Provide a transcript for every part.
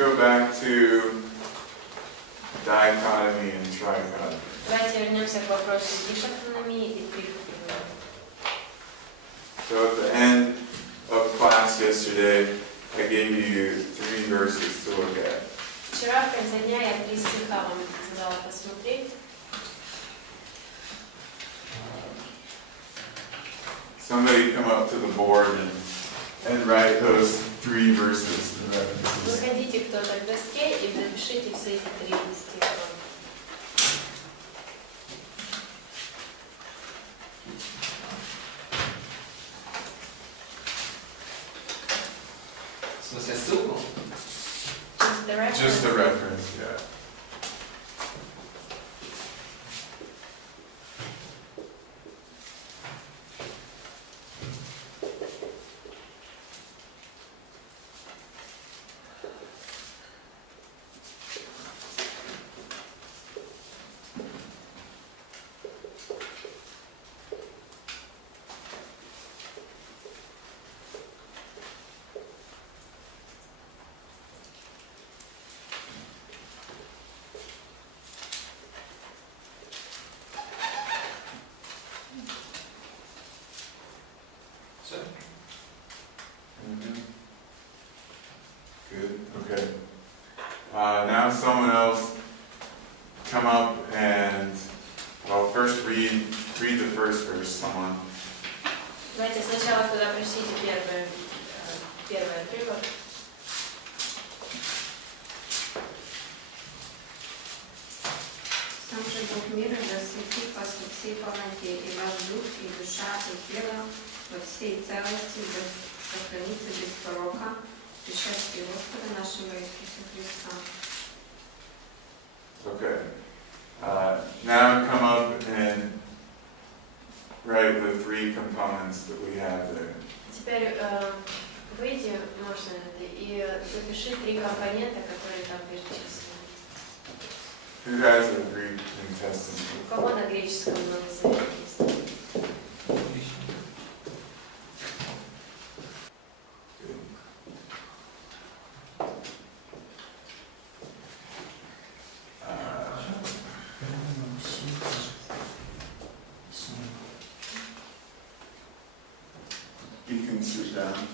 go back to dichotomy and trichotomy. Давайте вернемся к вопросу дихотономии и трихотономии. So at the end of class yesterday, I gave you 3 verses to look at. Вчера в конце дня я 3 стиха вам задала посмотреть. Somebody come up to the board and write those 3 verses. Выходите кто-то к доске и запишите все эти 3 стиха. В смысле, ссылку? Just the reference, yeah. Good, okay. Now someone else come up and, well, first read the first verse, someone. Давайте сначала туда прочтите первый отрывок. Сам же Бог мира засветит вас во всей полноте, и ваш дух, и душа, и тело во всей целости сохранится без порока при шествии Господа нашего Иисуса Христа. Okay. Now come up and write the 3 components that we have there. Теперь выйди, можно это, и запиши 3 компонента, которые там перечислены. Who has a Greek New Testament? У кого на греческом Новый Завет есть? You can sit down.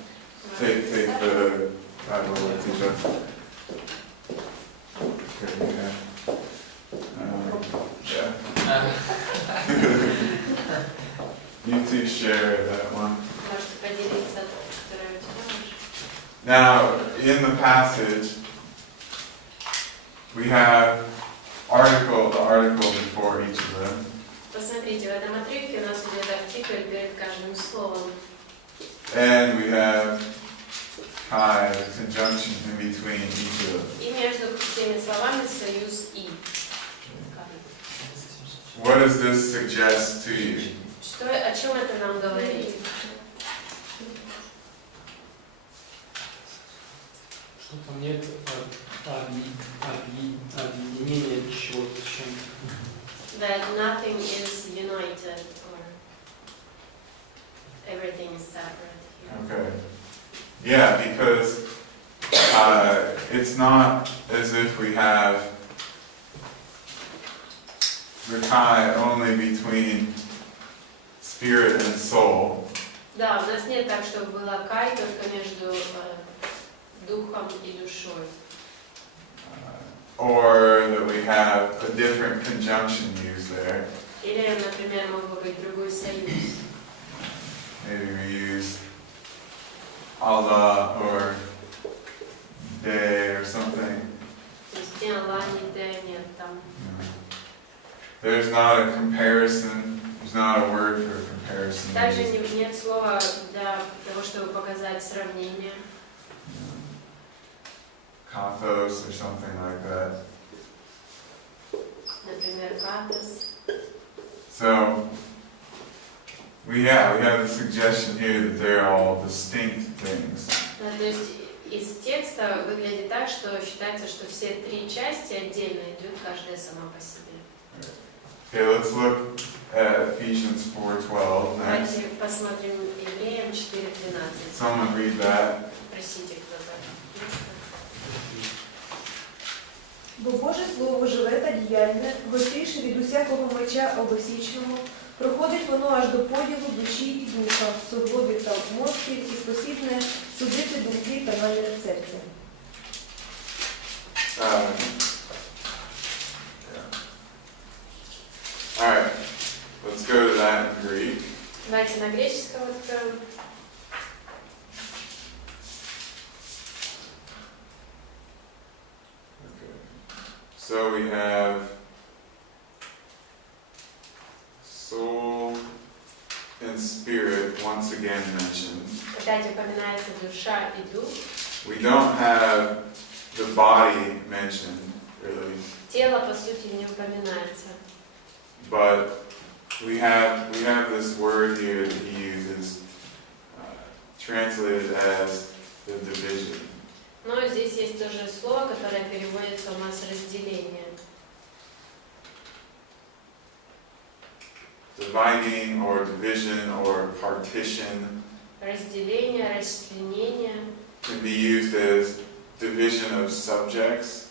Take the Bible with you. Okay, yeah. You two share that one. Можете поделиться, которая у тебя уже. Now, in the passage, we have the article before each of them. Посмотрите, в этом отрывке у нас идет артикль перед каждым словом. And we have a conjunction in between each of them. И между всеми словами союз «и». What does this suggest to you? О чем это нам говорит? Что там нет объединения чего-то с чем-то. That nothing is united or everything is separate here. Okay. Yeah, because it's not as if we have Rakai only between spirit and soul. Да, у нас нет так, чтобы была кай только между духом и душой. Or that we have a different conjunction used there. Или, например, мог бы быть другой союз. Maybe we use Allah or De or something. То есть ни Алла, ни Де нет там. There's not a comparison. There's not a word for comparison. Также нет слова для того, чтобы показать сравнение. Kathos or something like that. Например, катас. So we have the suggestion here that they're all distinct things. Да, то есть из текста выглядит так, что считается, что все 3 части отдельно идут, каждая сама по себе. Okay, let's look at Ephesians 4:12 next. Давайте посмотрим Евреям 4:13. Someone read that. Просите кто-то. Бо Боже Слово живе та діяльне, гостріше від усякого меча обосічного, проходить воно аж до поділу душі і духа, суглобів та мозків і спосібне судити думки та наміри серця. All right, let's go to that in Greek. Давайте на греческом откроем. Okay. So we have soul and spirit once again mentioned. Опять упоминается душа и дух. We don't have the body mentioned, really, Тело, по сути, не упоминается. but we have this word here that he uses, translated as the division. Но здесь есть тоже слово, которое переводится у нас разделение. Dividing or division or partition Разделение, расчленение, can be used as division of subjects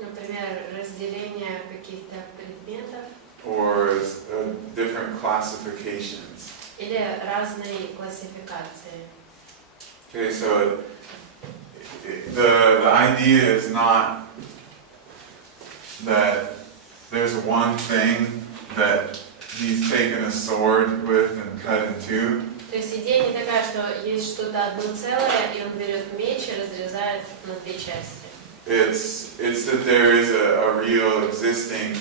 например, разделение каких-то предметов or as different classifications. или разные классификации. Okay, so the idea is not that there's one thing that he's taken a sword with and cut in two. То есть идея не такая, что есть что-то одно целое, и он берет меч и разрезает на две части. It's that there is a real existing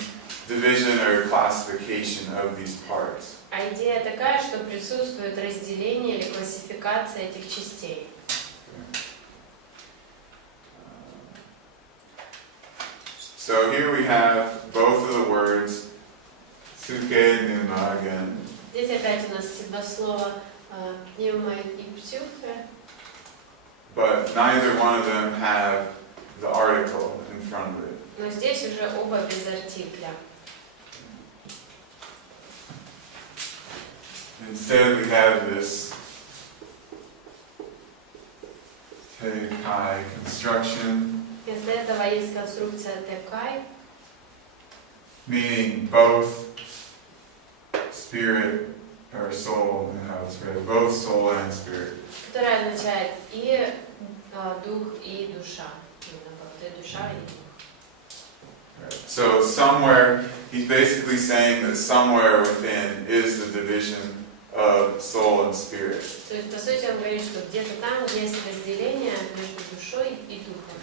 division or classification of these parts. А идея такая, что присутствует разделение или классификация этих частей. So here we have both of the words, suke and pneuma again. Здесь опять у нас два слова пневма и псюхе, But neither one of them have the article in front of it. но здесь уже оба без артикля. Instead we have this kai construction, Вместо этого есть конструкция текай, meaning both spirit or soul, and how it's read, both soul and spirit. которая означает и дух, и душа. И душа, и дух. So somewhere, he's basically saying that somewhere within is the division of soul and spirit. То есть, по сути, он говорит, что где-то там есть разделение между душой и духом.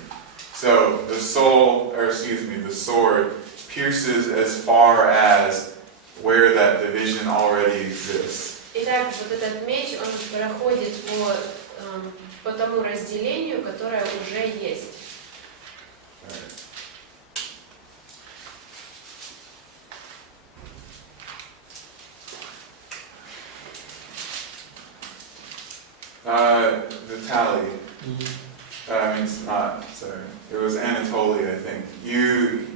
So the soul, or excuse me, the sword pierces as far as where that division already exists. Итак, вот этот меч, он проходит по тому разделению, которое уже есть. The tally. I mean, it's not, sorry. It was Anatolia, I think. You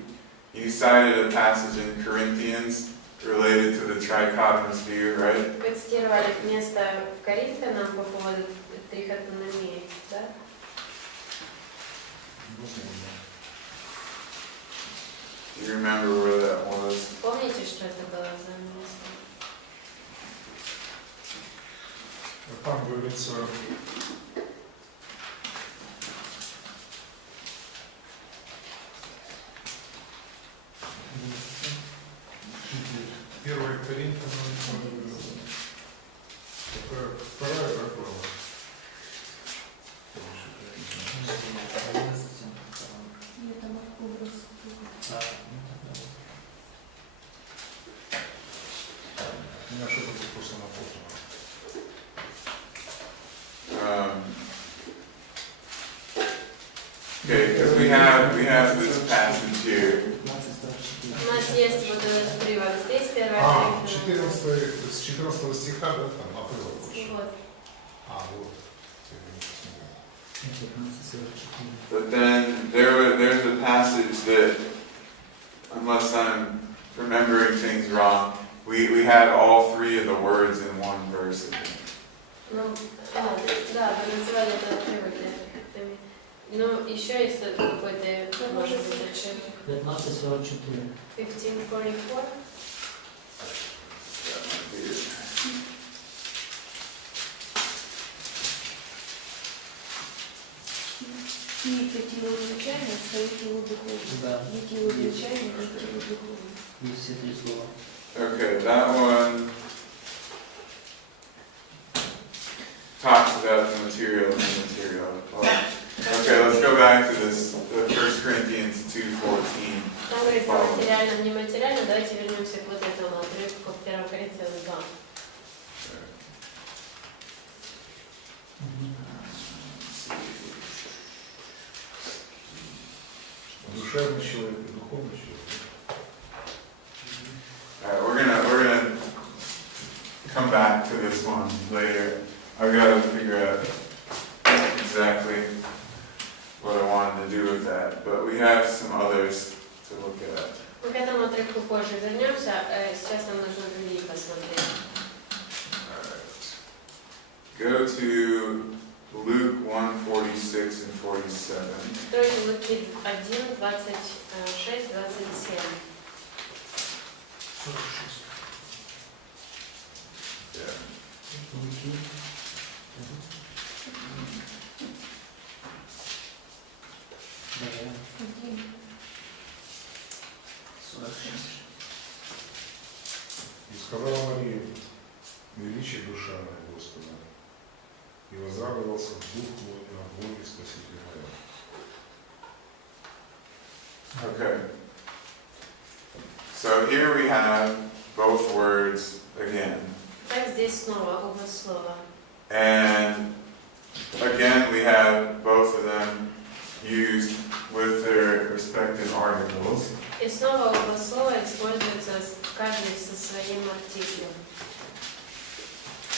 cited a passage in Corinthians related to the trichotomous view, right? Вы цитировали место Коринфянам по поводу трихотономии, да? Do you remember where that was? Помните, что это было за место? Там говорится, Первое Коринфянам, вторая глава. У меня что-то просто напутано. Okay, because we have this passage here. У нас есть вот этот отрывок здесь, первое Коринфянам. 14, с 14 стиха, да, там отрывок больше. Вот. Вот. But then there's a passage that, unless I'm remembering things wrong, we had all three of the words in one verse. Ну, да, вы называли этот отрывок. Ну, еще есть какой-то, может быть, отчет. 15:44. 1544. Ці це тіло звичайне, це тіло духовне. Да. Є тіло звичайне, це тіло духовне. Есть все три слова. Okay, that one talks about the material and immaterial. Well, okay, let's go back to this, 1 Corinthians 2:14. Там говорится о материальном, нематериальном. Давайте вернемся к вот этому отрывку, к 1 Коринфянам 2. Душевный человек и духовный человек. Alright, we're gonna come back to this one later. I've got to figure out exactly what I wanted to do with that, but we have some others to look at. Мы к этому отрывку позже вернемся. Сейчас нам нужно другие посмотреть. Alright. Go to Luke 1:46 and 47. Откройте Луки 1, 26, 27. 46. Yeah. Луки. Да. 46. И сказала Мария: величие душа моя Господа, и возрадовался дух мой на Боге Спасителя моего. Okay. So here we have both words again. Так, здесь снова оба слова. And again, we have both of them used with their respective articles. И снова оба слова используются каждый со своим артиклем.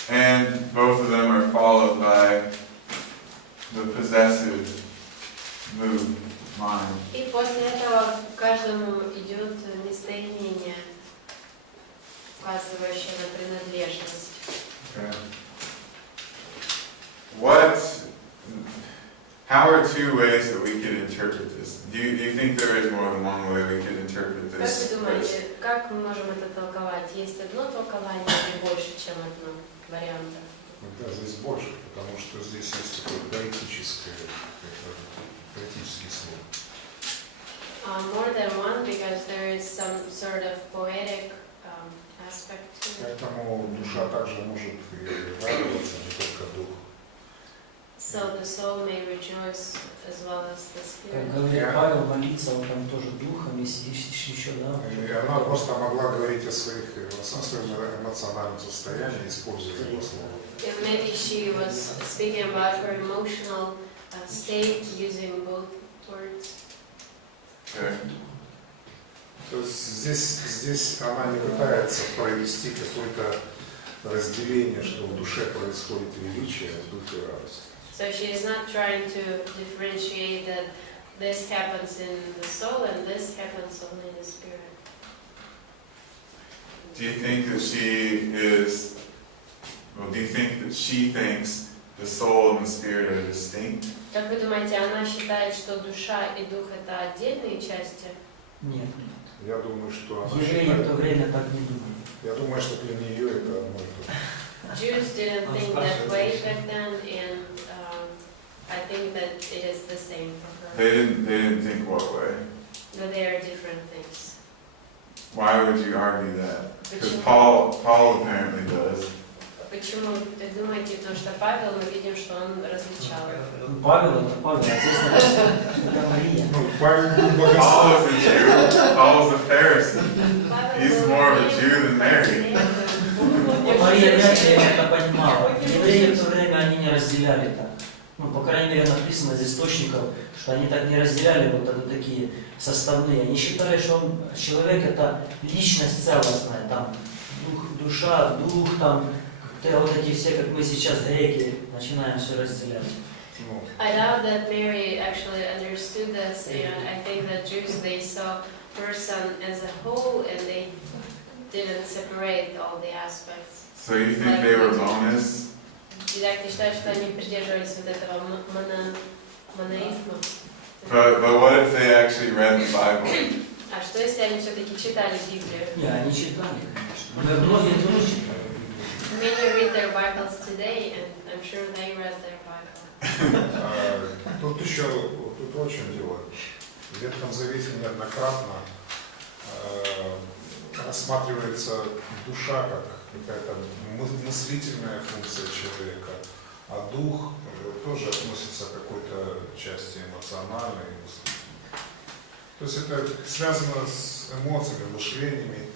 And both of them are followed by the possessive mood, mind. И после этого каждому идет местоимение, указывающее на принадлежность. Okay. How are two ways that we could interpret this? Do you think there is more than one way we could interpret Как this? вы думаете, как мы можем это толковать? Есть одно толкование или больше, чем одно варианта? Да, здесь больше, потому что здесь есть такое поэтический слой. More than one, because there is some sort of poetic aspect to it. Поэтому душа также может и радоваться, не только дух. So the soul may rejoice as well as the Как spirit. говорит Павел, молиться, он там тоже духом, если еще, да. И она просто могла говорить о своем эмоциональном состоянии, используя его слово. And maybe she was speaking about her emotional state using both words. Okay. То есть здесь она не пытается провести какое-то разделение, что в душе происходит величие, в духе радость. So she is not trying to differentiate that this happens in the soul and this happens only in the spirit. Do you think that she thinks the soul and the spirit are distinct? Как вы думаете, она считает, что душа и дух это отдельные части? Нет. Я думаю, что она Евреи в то считает, время так не думали. я думаю, что для нее это одно и то же. Jews didn't think that way back then, and I think that it is the same for her. They didn't think what way? But they are different things. Why would you argue that? Because Почему? Paul apparently does. Почему вы думаете, потому что Павел, мы видим, что он различал. Павел это Павел, а здесь написано, это Мария. Ну, Павел был Paul богослов. is a Jew. Paul is a Pharisee. He's more of a Jew than Mary. Мария вряд ли это понимала. Евреи в то время они не разделяли так. Ну, по крайней мере, написано из источников, что они так не разделяли вот это такие составные. Они считали, что человек это личность целостная, там душа, дух, там вот эти все, как мы сейчас греки, начинаем все разделять. I doubt that Mary actually understood this, and I think that Jews, they saw person as a whole and they didn't separate all the aspects. So you think they were bonus? И так, ты считаешь, что они придерживались вот этого моноизмом. But what if they actually read the Bible? А что если они все-таки читали Библию? Не, они читали, конечно. Но многие тоже читали. Many read their Bibles today, and I'm sure they read their Bible. Тут еще, тут очень дело. В Ветхом Завете неоднократно рассматривается душа как какая-то мыслительная функция человека, а дух тоже относится к какой-то части эмоциональной и мыслительной. То есть это связано с эмоциями, мышлениями,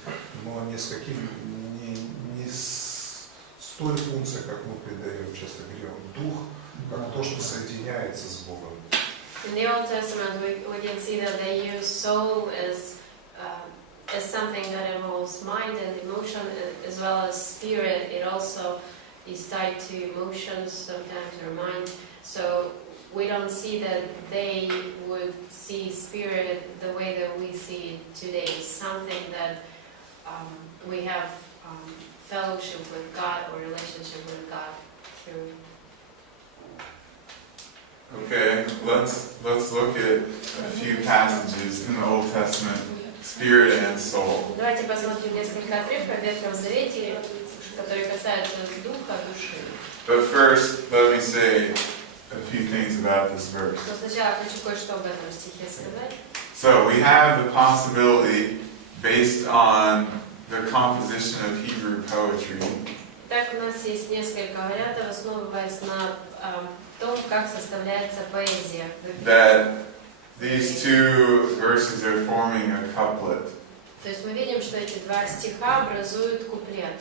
но не с каким, не с той функцией, как мы придаем часто говорим, дух, как то, что соединяется с Богом. In the Old Testament, we can see that they use soul as something that involves mind and emotion, as well as spirit. It also is tied to emotions, sometimes or mind. So we don't see that they would see spirit the way that we see it today. Something that we have fellowship with God or relationship with God through. Okay, let's look at a few passages in the Old Testament, spirit and soul. Давайте посмотрим несколько отрывков в Ветхом Завете, которые касаются духа, души. But first, let me say a few things about this verse. Но сначала хочу кое-что об этом стихе сказать. So we have the possibility, based on the composition of Hebrew poetry, Так у нас есть несколько вариантов, основываясь на том, как составляется поэзия. that these two verses are forming a couplet. То есть мы видим, что эти два стиха образуют куплет.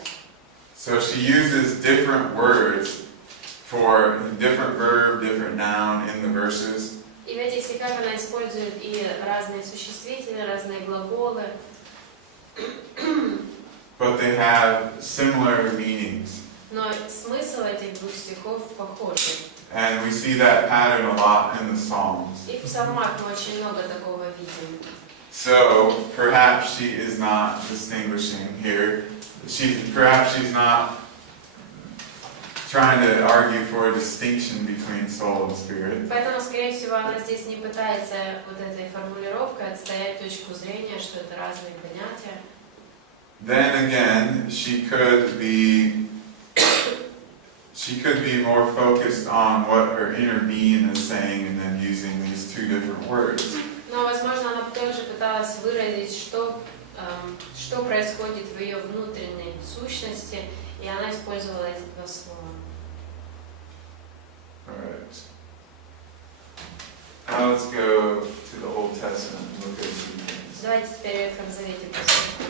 So she uses different words for different verb, different noun in the verses. И в этих стихах она использует и разные существительные, разные глаголы. But they have similar meanings. Но смысл этих двух стихов похожий. And we see that pattern a lot in the Psalms. И в псалмах мы очень много такого видим. So perhaps she is not distinguishing here. Perhaps she's not trying to argue for a distinction between soul and spirit. Поэтому, скорее всего, она здесь не пытается вот этой формулировкой отстоять точку зрения, что это разные понятия. Then again, she could be more focused on what her inner being is saying and then using these two different words. Но, возможно, она тоже пыталась выразить, что происходит в ее внутренней сущности, и она использовала эти два слова. Alright. Now let's go to the Old Testament and look at a few things. Давайте теперь в Ветхом Завете посмотрим.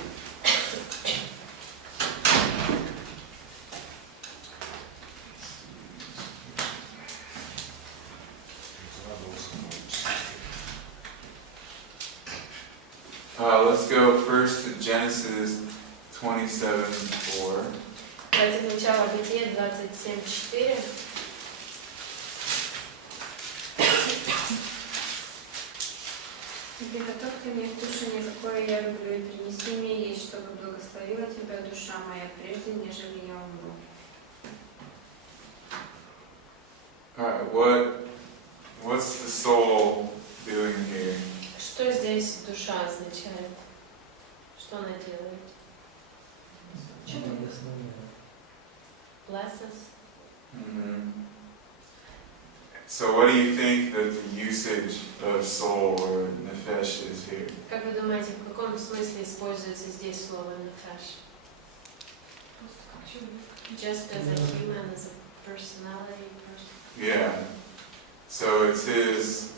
Let's go first to Genesis 27:4. Давайте сначала Бытие 27:4. Приготовь ко мне кушанье, какое я люблю, и принеси мне есть, чтобы благословила тебя душа моя, прежде нежели я умру. Alright, what's the soul doing here? Что здесь душа означает? Что она делает? Bless us. Mm-hmm. So what do you think that the usage of soul or nefesh is here? Как вы думаете, в каком смысле используется здесь слово nefesh? Just as a human, as a personality person? Yeah. So it's his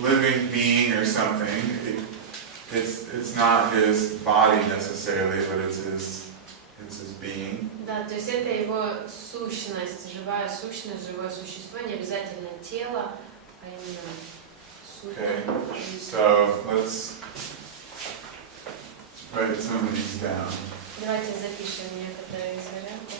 living being or something. It's not his body necessarily, but it's his being. Да, то есть это его сущность, живое существо, не обязательно тело, а именно суть. Okay. So let's write some of these down. Давайте запишем некоторые из вариантов.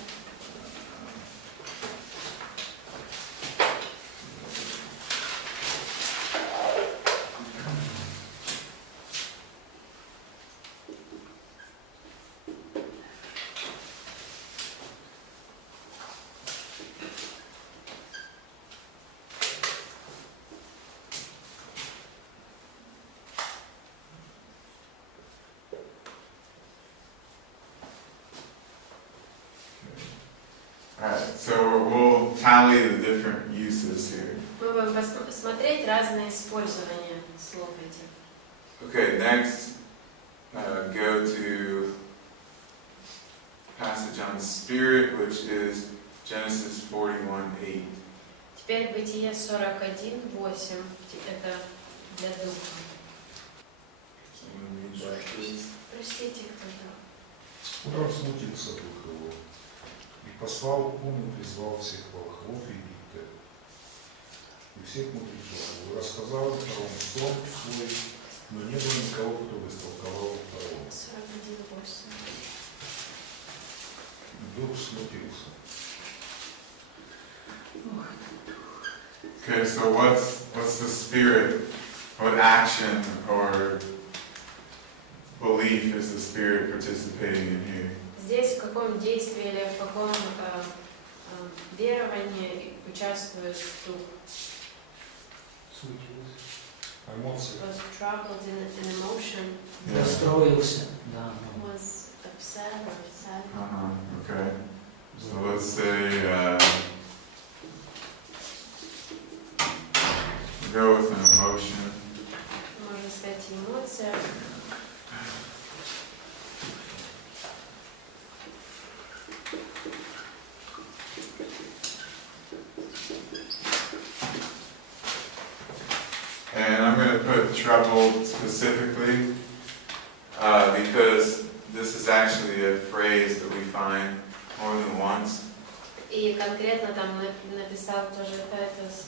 Alright, so we'll tally the different uses here. Мы будем посмотреть разные использования слов этих. Okay, next, go to passage on the Spirit, which is Genesis 41:8. Теперь Бытие 41:8. Это для духа. Someone read that, please? Прочтите кто-то. Утром смутился дух его, и послал он и призвал всех волхвов Египта, и всех мудрецов, и рассказал им фараон сон свой, но не было никого, кто бы истолковал фараон. 41:8. Дух смутился. Okay, so what's the Spirit? What action or belief is the Spirit participating in here? Здесь в каком действии или в каком веровании участвует дух? Эмоции. Was troubled in emotion, Yeah. Расстроился. Да. was upset or sad. Okay. So let's say, go with an emotion. Можно сказать, эмоция. And I'm going to put troubled specifically because this is actually a phrase that we find more than once. И конкретно там написал тоже Тайтас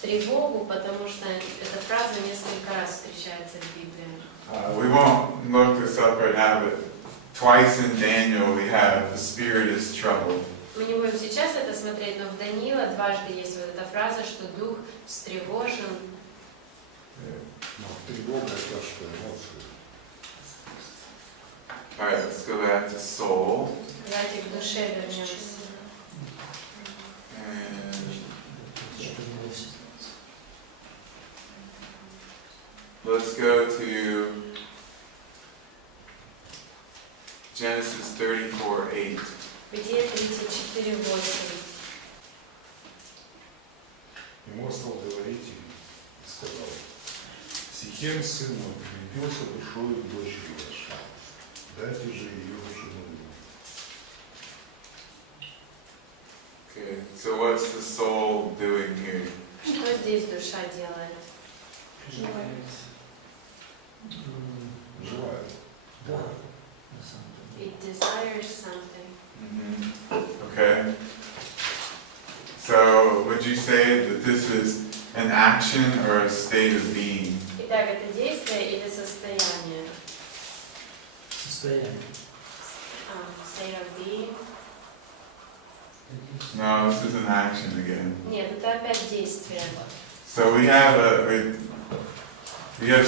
тревогу, потому что эта фраза несколько раз встречается в Библии. We won't look this up right now, but twice in Daniel we have the spirit is troubled. Мы не будем сейчас это смотреть, но в Даниила дважды есть вот эта фраза, что дух встревожен. Но тревога это что, эмоции. Alright, let's go back to soul. Давайте к душе вернемся. And let's go to Genesis 34:8. Бытие 34:8. И Мор стал говорить им и сказал: Сихем, сын мой, влюбился душою в дочь вашу, дайте же ее в жену. Okay, so what's the soul doing here? Что здесь душа делает? Желает. Да. На самом деле. It desires something. Okay. So would you say that this is an action or a state of being? Итак, это действие или состояние? Состояние. State of being? No, this is an action again. Нет, это опять действие. So we have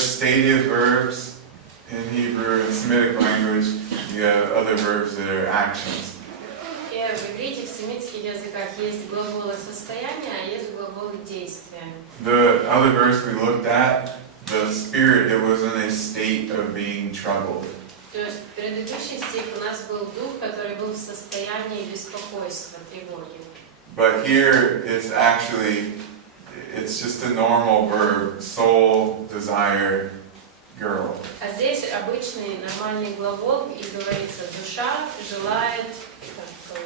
stative verbs in Hebrew and Semitic language. You have other verbs that are actions. И в иврите, в семитских языках есть глаголы состояния, а есть глаголы действия. The other verse we looked at, the spirit, it was in a state of being troubled. То есть предыдущий стих у нас был дух, который был в состоянии беспокойства, тревоги. But here it's just a normal verb, soul, desire, girl. А здесь обычный нормальный глагол, и говорится душа желает девушку.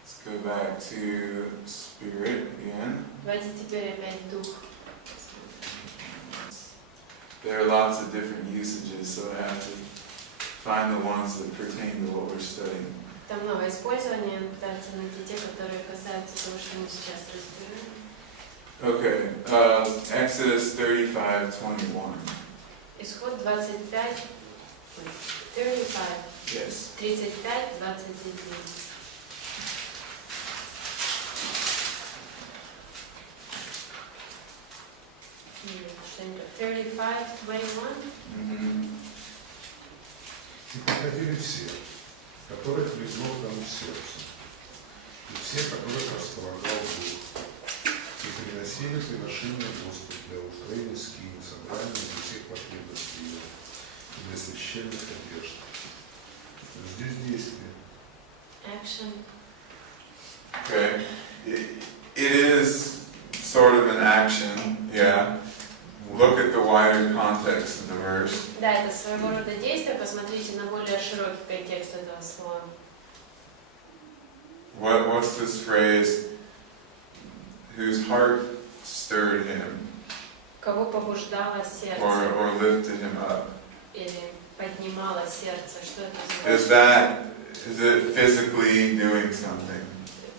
Let's go back to spirit again. Давайте теперь опять дух. There are lots of different usages, so I have to find the ones that pertain to what we're studying. Там много использования, пытаются найти те, которые касаются того, что мы сейчас разбираем. Okay, Exodus 35:21. Исход 35, 35, Yes. 35, 21. Что-нибудь 35, 21. И приходили все, которых легло к тому сердцу, и все, которых располагал Дух, и приносили приношения Господу для устроения скини, собрания для всех потребностей его, и для священных одежд. action. Okay. It is sort of an action, yeah. Look at the wider context of the verse. Да, это своего рода действие. Посмотрите на более широкий контекст этого слова. What's this phrase? Whose heart stirred him Кого побуждало сердце or lifted him up? или поднимало сердце? Что это Is значит? is it physically doing something?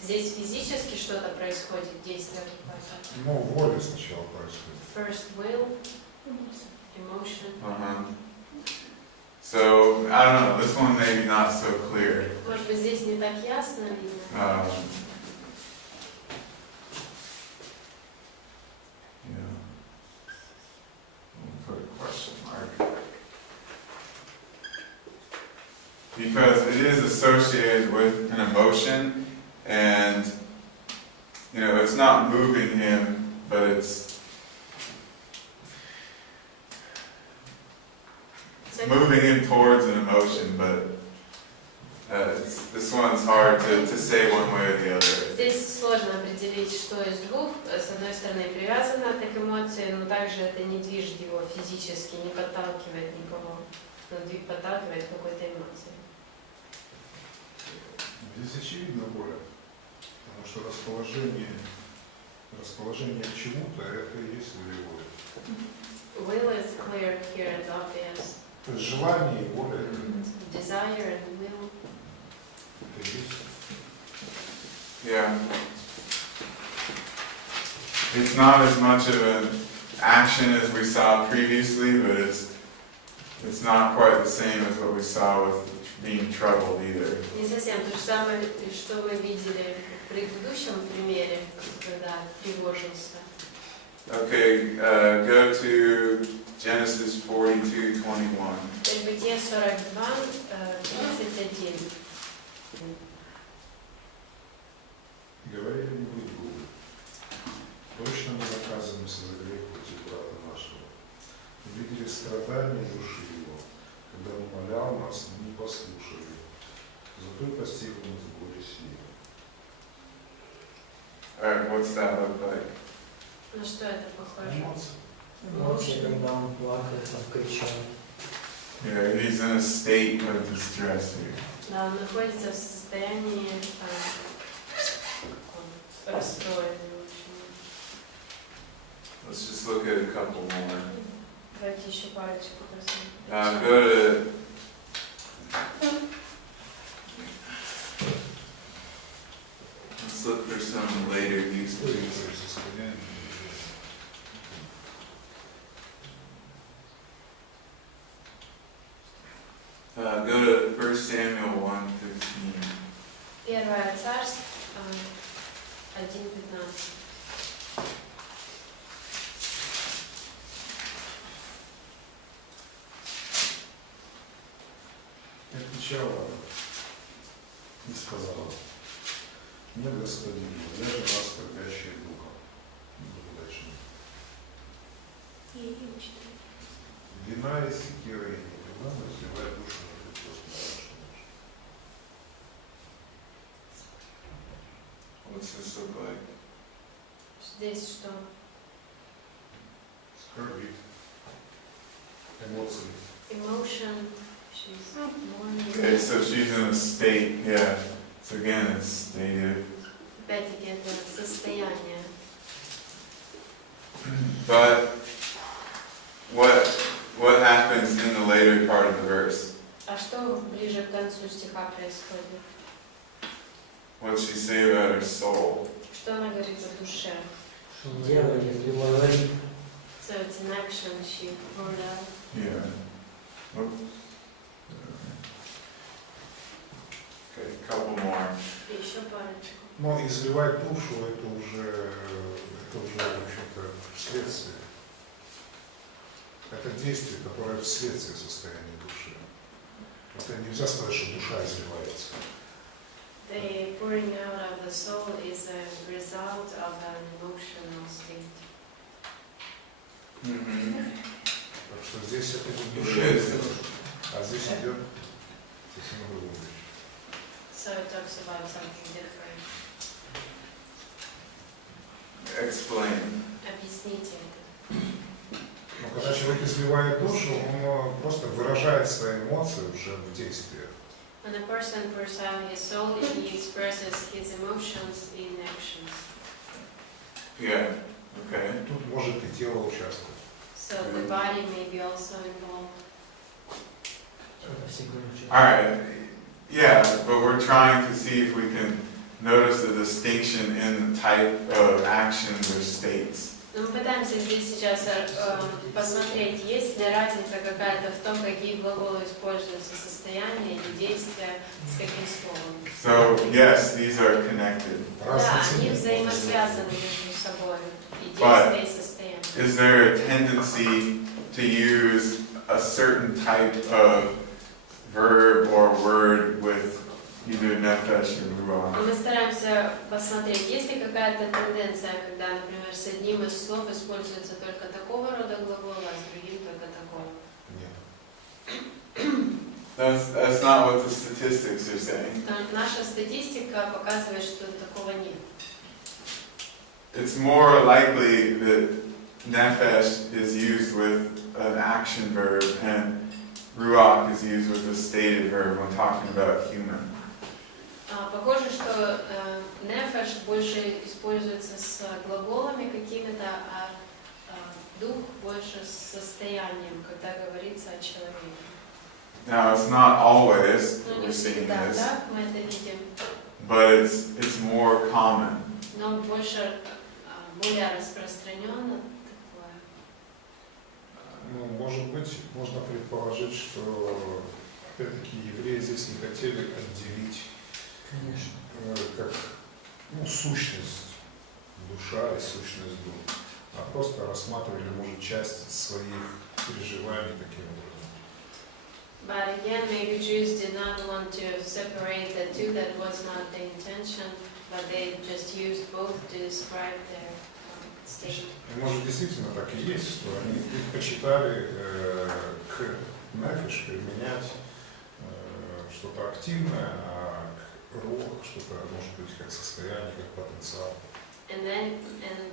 Здесь физически что-то происходит, действие какое-то. Ну, воля сначала происходит. First will, emotion. Uh-huh. So, I don't know, this one maybe not so clear. Может быть, здесь не так ясно видно. Yeah. We'll put a question mark. Because it is associated with an emotion, and it's not moving him, but it's moving him towards an emotion, but this one's hard to say one way or the other. Здесь сложно определить, что из двух. С одной стороны, привязано это к эмоции, но также это не движет его физически, не подталкивает никого. Но подталкивает к какой-то эмоции. Здесь очевидно воля, потому что расположение к чему-то это и есть волевое. Will is clear here and obvious. То есть желание и воля Desire and will. это и есть. Yeah. It's not as much of an action as we saw previously, but it's not quite the same as what we saw with being troubled either. Не совсем то же самое, что мы видели в предыдущем примере, когда тревожился. Okay, go to Genesis 42:21. Бытие 42, 31. Говорили не вы Богу, точно мы наказываемся за грех против брата нашего. Видели страдания души его, когда он умолял нас, но не послушали. Зато и постигло нас горе сие. Alright, what's that look like? На что это похоже? Эмоции. Эмоции, когда он плакал, там, кричал. Yeah, he's in a state of distress here. Да, он находится в состоянии расстроенный очень. Let's just look at a couple more. Давайте еще парочку посмотрим. Go to let's look for some later use of these. Go to 1 Samuel 1:15. Первое царство 1:15. И отвечала и сказала: нет, господин, я же вас, скорбящая духом. Дальше. Вина и секира и никогда не изливает душу на Христос нашего. What's this look like? Здесь что? Скорбит. Эмоции. Emotion. She's mourning. Okay, so she's in a state, yeah. So again, it's stated. Опять-таки это состояние. But what happens in the later part of the verse? А что ближе к концу стиха происходит? What's she say about her soul? Что она говорит о душе? Что он делает, если говорит. So it's an action she poured out. Yeah. Oops. Okay, a couple more. И еще парочку. Но изливать душу это уже, в общем-то, следствие. Это действие, которое вследствие состояния души. Это нельзя сказать, что душа изливается. The pouring out of the soul is a result of an emotional state. Так что здесь это не душа, а здесь идет совсем другое. So it talks about something different. Explain. Объясните это. Но когда человек изливает душу, он просто выражает свои эмоции уже в действиях. When a person pours out his soul, he expresses his emotions in actions. Yeah. Okay. Тут может и тело участвовать. So the body may be also involved. Это всегда участвует. All right. Yeah, but we're trying to see if we can notice the distinction in the type of actions or states. Но мы пытаемся здесь сейчас посмотреть, есть ли разница какая-то в том, какие глаголы используются, состояние или действия, с каким словом. So yes, these are connected. Да, они взаимосвязаны между собой, и действия, и состояние. Is there a tendency to use a certain type of verb or word with either nefesh or ruach? Мы стараемся посмотреть, есть ли какая-то тенденция, когда, например, с одним из слов используется только такого рода глагол, а с другим только такой. Нет. That's not what the statistics are saying. Наша статистика показывает, что такого нет. It's more likely that nefesh is used with an action verb and ruach is used with a stated verb when talking about human. Похоже, что нефеш больше используется с глаголами какими-то, а дух больше с состоянием, когда говорится о человеке. Now it's not always Но that не we're seeing всегда this, так мы это видим, but it's more common. но больше, более распространенно такое. Ну, может быть, можно предположить, что опять-таки евреи здесь не хотели отделить как сущность душа и сущность дух, а просто рассматривали, может, часть своих переживаний таким образом. But again, maybe Jews did not want to separate the two. That was not the intention, but they just used both to describe their state. И может действительно так и есть, что они предпочитали к нефиш применять что-то активное, а к рух что-то может быть как состояние, как потенциал.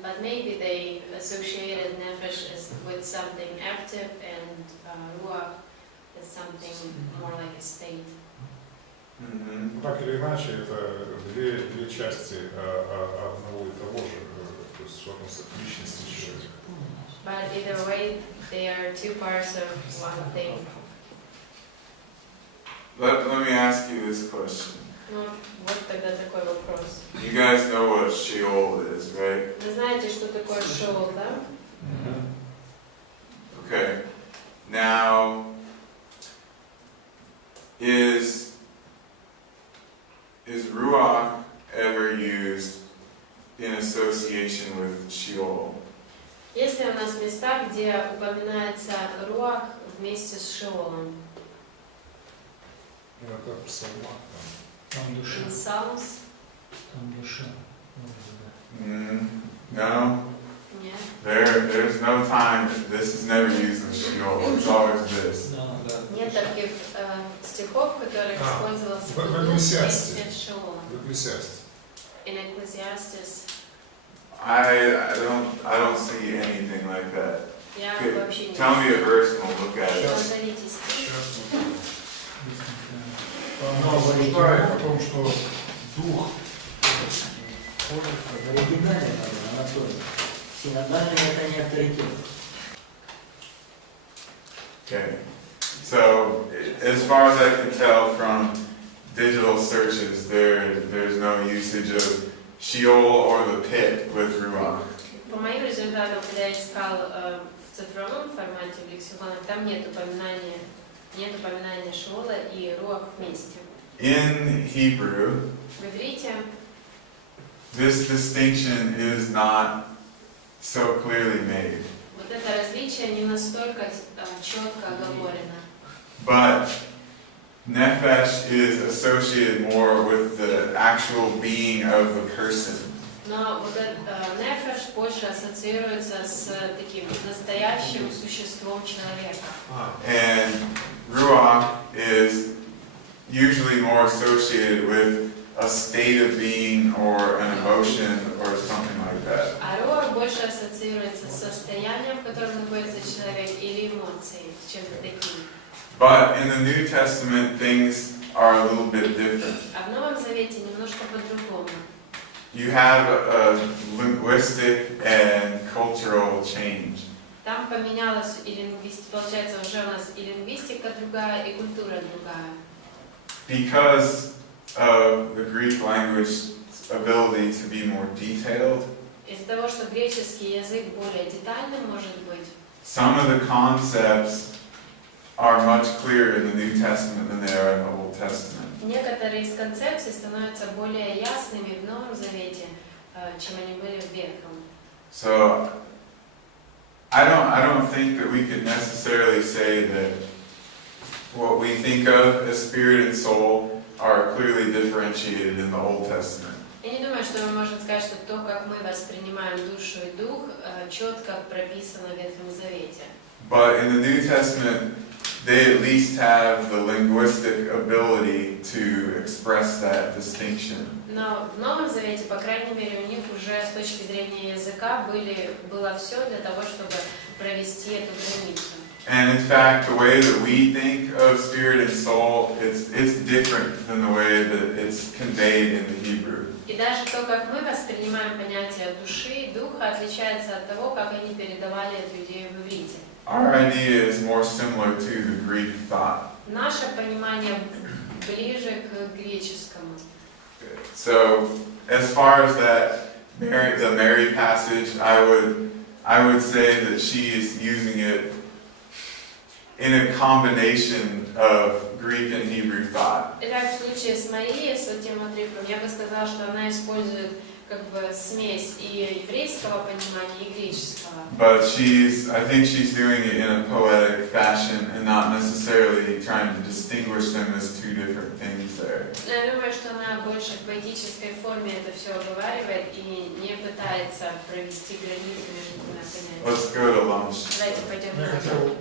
But maybe they associated nefesh with something active and ruach as something more like a state. Mm-hmm. Так или иначе, это две части одного и того же, то есть что относится к личности человека. But either way, they are two parts of one thing. Let me ask you this question. Ну, вот тогда такой вопрос. You guys know what Sheol is, right? Вы знаете, что такое Шеол, да? Okay. Now, is ruach ever used in association with Sheol? Есть ли у нас места, где упоминается руах вместе с Шеолом? Это псалма. Там душа. In Psalms? Там душа. No. Нет. There's no time. This is never used in Sheol. It's always this. Нет таких стихов, в которых использовался дух вместе с Шеолом. В Экклесиасте. In Ecclesiastes I don't see anything like that. я Okay, вообще не Tell me a verse and we'll look at it. Назовите стих. Там рассуждает о том, что дух В оригинале, Анатолий, синодальный это не авторитет. Okay. So, as far as I can tell from digital searches, there's no usage of Sheol or the pit with ruach. По моим результатам, когда я искал в цифровом формате в лексиконах, там нет упоминания Шеола и руах вместе. In Hebrew, В иврите this distinction is not so clearly made. вот это различие не настолько четко оговорено. But nefesh is associated more with the actual being of the person. Но вот этот нефеш больше ассоциируется с таким настоящим существом человека. And ruach is usually more more associated with a state of being or an emotion or something like that. А роа больше ассоциируется с состоянием, в котором находится человек, или эмоцией, с чем-то таким. But in the New Testament, things are a little bit different. А в Новом Завете немножко по-другому. You have a linguistic and cultural change. Там поменялась и получается уже у нас и лингвистика другая, и культура другая. Because of the Greek language's ability to be more detailed, Из-за того, что греческий язык более детальным может быть, some of the concepts are much clearer in the New Testament than they are in the Old Testament. некоторые из концепций становятся более ясными в Новом Завете, чем они были в Ветхом. So I don't think that we could necessarily say that what we think of as spirit and soul are clearly differentiated in the Old Testament. Я не думаю, что мы можем сказать, что то, как мы воспринимаем душу и дух, четко прописано в Ветхом Завете. But in the New Testament, they at least have the linguistic ability to express that distinction. Но в Новом Завете, по крайней мере, у них уже с точки зрения языка было все для того, чтобы провести эту границу. And in fact, the way that we think of spirit and soul, it's different than the way that it's conveyed in the Hebrew. И даже то, как мы воспринимаем понятие души и духа, отличается от того, как они передавали эту идею в иврите. Our idea is more similar to the Greek thought. Наше понимание ближе к греческому. So, as far as the Mary passage, I would say that she is using it in a combination of Greek and Hebrew thought. Итак, в случае с Марией, с этим отрывком, я бы сказала, что она использует как бы смесь и еврейского понимания, и греческого. But I think she's doing it in a poetic fashion and not necessarily trying to distinguish them as two different things there. Я думаю, что она больше в поэтической форме это все оговаривает и не пытается провести границу между двумя понятиями. Let's go to lunch. Давайте пойдем на Я хотел